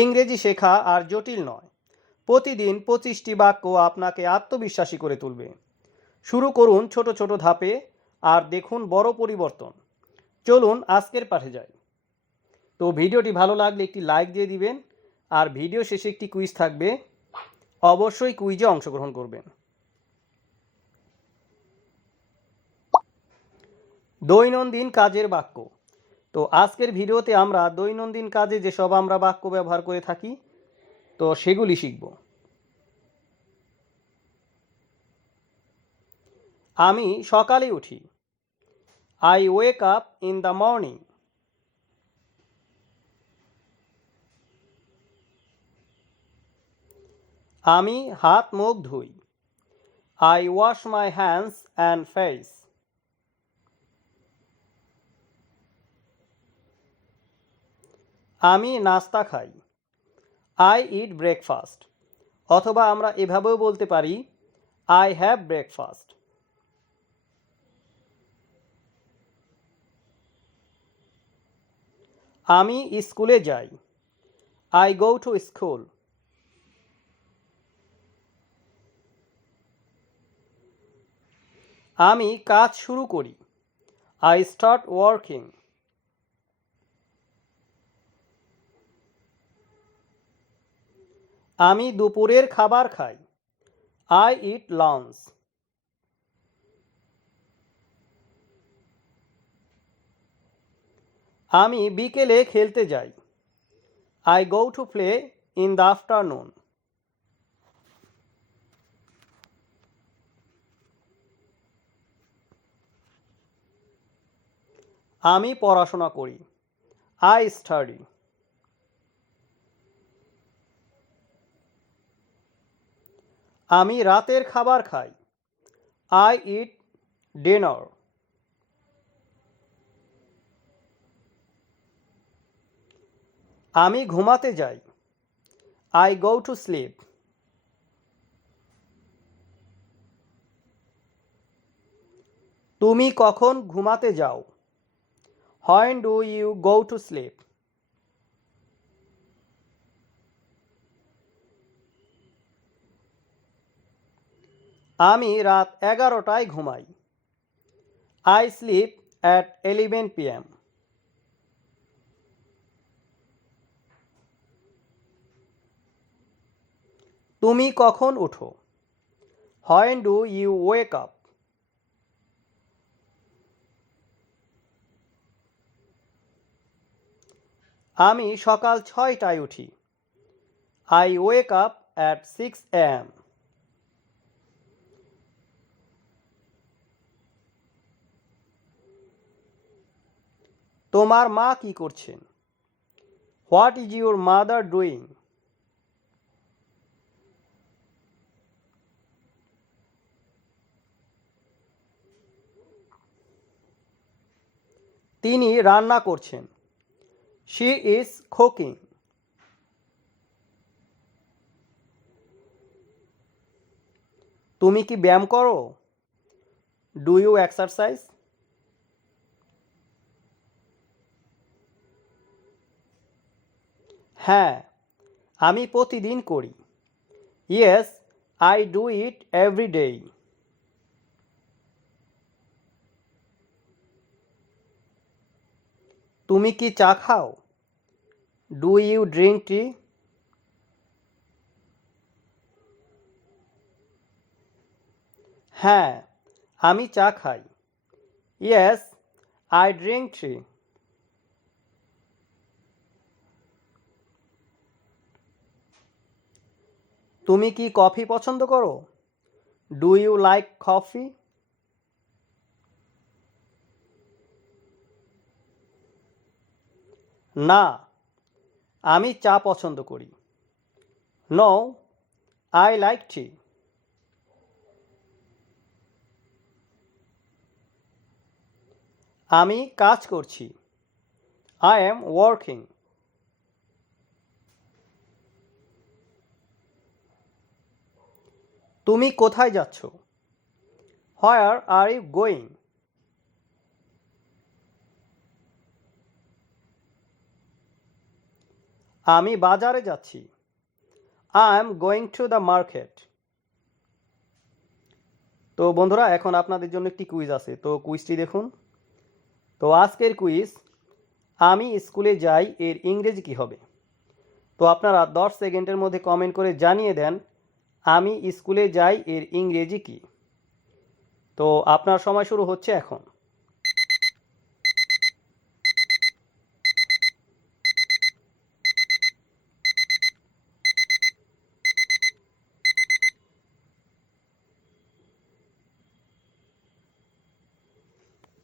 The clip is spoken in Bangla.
ইংরেজি শেখা আর জটিল নয়। প্রতিদিন 25টি বাক্য আপনাকে আত্মবিশ্বাসী করে তুলবে। শুরু করুন ছোট ছোট ধাপে আর দেখুন বড় পরিবর্তন। চলুন আজকের পাঠে যাই। তো ভিডিওটি ভালো লাগলে একটি লাইক দিয়ে দিবেন আর ভিডিও শেষে একটি কুইজ থাকবে, অবশ্যই কুইজে অংশগ্রহণ করবেন। দৈনন্দিন কাজের বাক্য। তো আজকের ভিডিওতে আমরা দৈনন্দিন কাজে যেসব আমরা বাক্য ব্যবহার করে থাকি তো সেগুলি শিখব। আমি সকালে উঠি। I wake up in the morning. আমি হাত মুখ ধুই। I wash my hands and face. আমি নাস্তা খাই। I eat breakfast. অথবা আমরা এভাবেও বলতে পারি আই হ্যাভ ব্রেকফাস্ট। আমি স্কুলে যাই। I go to school. আমি কাজ শুরু করি। I start working. আমি দুপুরের খাবার খাই। I eat lunch. আমি বিকেলে খেলতে যাই। I go to play in the afternoon. আমি পড়াশোনা করি। I study. আমি রাতের খাবার খাই। I eat dinner. আমি ঘুমাতে যাই। I go to sleep. তুমি কখন ঘুমাতে যাও? When do you go to sleep? আমি রাত 11টায় ঘুমাই। I sleep at 11 PM। তুমি কখন ওঠো? When do you wake up? আমি সকাল 6টায় উঠি। I wake up at 6 AM। তোমার মা কি করছেন? What is your mother doing? তিনি রান্না করছেন। She is cooking. তুমি কি ব্যায়াম করো? Do you exercise? হ্যাঁ, আমি প্রতিদিন করি। Yes, I do it every day. তুমি কি চা খাও? Do you drink tea? হ্যাঁ, আমি চা খাই। Yes, I drink tea. তুমি কি কফি পছন্দ করো? Do you like coffee? না, আমি চা পছন্দ করি। No, I like tea. আমি কাজ করছি। I am working. তুমি কোথায় যাচ্ছ? Where are you going? আমি বাজারে যাচ্ছি। I am going to the market. তো বন্ধুরা, এখন আপনাদের জন্য একটি কুইজ আছে, তো কুইজটি দেখুন। তো আজকের কুইজ, আমি স্কুলে যাই এর ইংরেজি কী হবে? তো আপনারা 10 সেকেন্ডের মধ্যে কমেন্ট করে জানিয়ে দেন আমি স্কুলে যাই এর ইংরেজি কী। তো আপনার সময় শুরু হচ্ছে এখন।